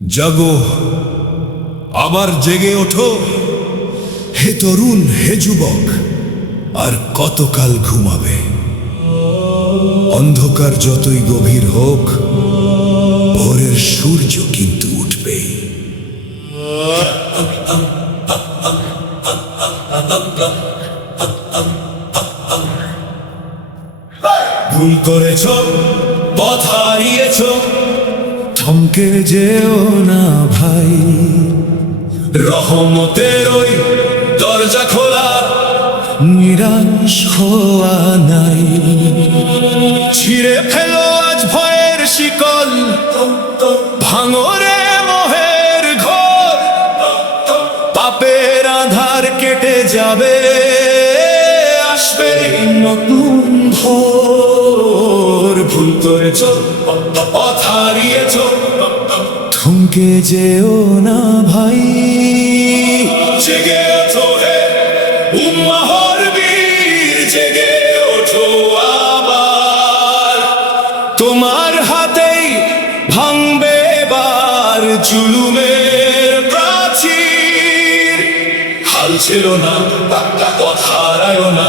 জাগো, আবার জেগে ওঠো হে তরুণ, হে যুবক। আর কতকাল ঘুমাবে? অন্ধকার যতই গভীর হোক, ভোরের সূর্য কিন্তু উঠবেই। ভুল করেছ, পথ হারিয়েছ, থমকে যেও না ভাই। রহমতের ওই দরজা খোলা, নিরাশ হওয়া নাই। ছিঁড়ে ফেলো আজ ভয়ের শিকল, ভাঙরে মোহের ঘোর। পাপের আধার কেটে যাবে, আসবে নতুন ভোর। ভুল করেছ, পথ হারিয়েছ, থমকে যেও না ভাই। জেগে ওঠো হে উম্মাহর বীর, জেগে ওঠো আবার। তোমার হাতেই ভাঙবে এবার জুলুমের প্রাচীর। হাল ছেড়ো না, পথ হারায়ো না,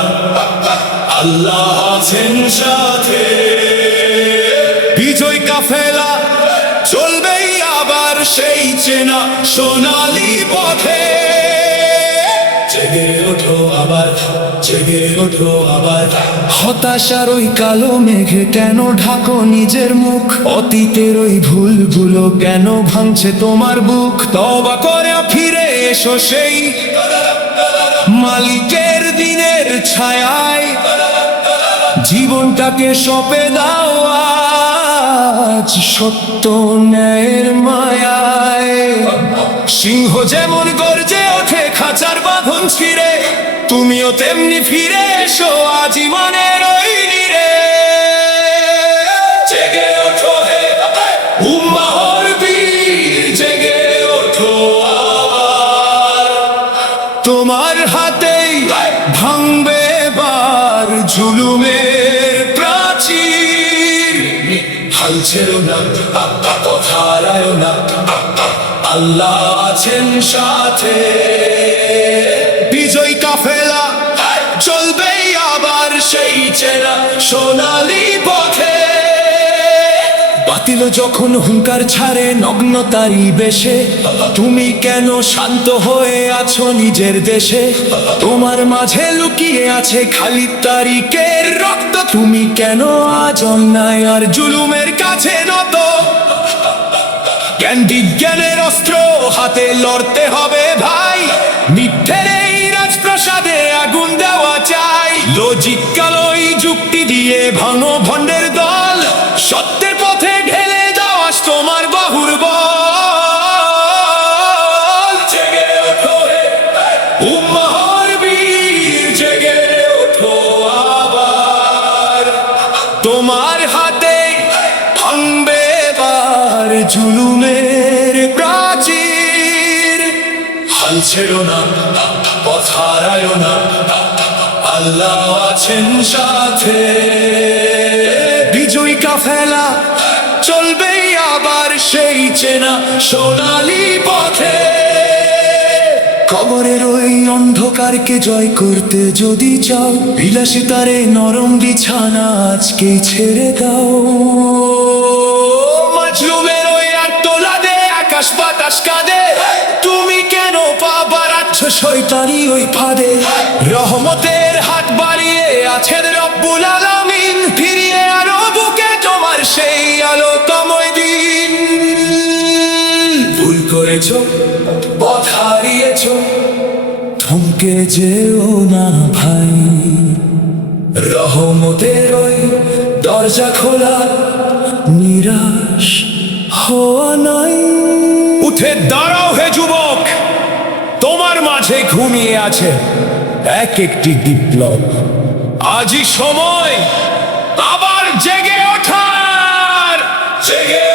আল্লাহ আছেন সাথে। বিজয় কাফেলা চলবেই আবার সেই চেনা সোনালী পথে। জেগে ওঠো আবার, জেগে ওঠো আবার। হতাশার ওই কালো মেঘে কেন ঢাকো নিজের মুখ? অতীতের ওই ভুলগুলো কেন ভাঙছে তোমার বুক? তওবা করে ফিরে এসো সেই মালিকের দিনের ছায়ায়। জীবনটাকে সঁপে দাও আজ সত্য ন্যায়ের মায়ায়। সিংহ যেমন গর্জে ওঠে খাঁচার বাঁধন ছিঁড়ে, তুমিও তেমনি ফিরে এসো আজ ইমানের ওই নীড়ে। জেগে ওঠো হে উম্মাহর বীর, জেগে ওঠো আবার। তোমার হাতেই ভাঙবে এবার জুলুমের প্রাচীর। হাল ছেড়ো না, পথ হারায়ো না, আল্লাহ আছেন সাথে। বিজয় কাফেলা চলবেই আবার সেই চেনা সোনালী পথে। বাতিল যখন হুঙ্কার ছাড়ে নগ্নতারই বেশে, তুমি কেন শান্ত হয়ে আছো নিজের দেশে? তোমার মাঝে লুকিয়ে আছে খালিদ তারিকের রক্ত। তুমি কেন আজ অন্যায় আর জুলুমের কাছে নত? জ্ঞান বিজ্ঞানের অস্ত্র হাতে লড়তে হবে ভাই। মিথ্যের এই রাজপ্রাসাদে আগুন দেওয়া চাই। লজিক্যাল ওই যুক্তি দিয়ে ভাঙো ভণ্ডের দল। সত্যের পথে ঢেলে দাও আজ তোমার বাহুর বল। জেগে ওঠো হে উম্মাহর বীর, জেগে ওঠো আবার। তোমার হাতে ভাঙবে এবার জুলুমের প্রাচীর। হাল ছেড়ো না, পথ হারায়ো না, আল্লাহ আছেন সাথে। বিজয় কাফেলা চলবেই আবার সেই চেনা সোনালী পথে। কবরের ওই অন্ধকারকে জয় করতে যদি চাও, বিলাসিতারে নরম বিছানা আজকে ছেড়ে দাও। মাজলুমের ওই আর্তনাদে আকাশ বাতাস কাঁদে, তুমি কেন পা বাড়াচ্ছ শয়তানি ওই ফাঁদে? রহমতের হাত বাড়িয়ে আছেন রব্বুল আলামিন। ফিরিয়ে আনো বুকে তোমার সেই আলোতময় দিন। ভুল করেছ, পথ হারিয়েছ, থমকে যেও না ভাই। রহমতের ওই দরজা খোলা, নিরাশ হওয়া নাই। উঠে দাঁড়াও হে যুবক, তোমার মাঝে ঘুমিয়ে আছে এক একটি বিপ্লব। আজই সময় আবার জেগে ওঠার। জেগে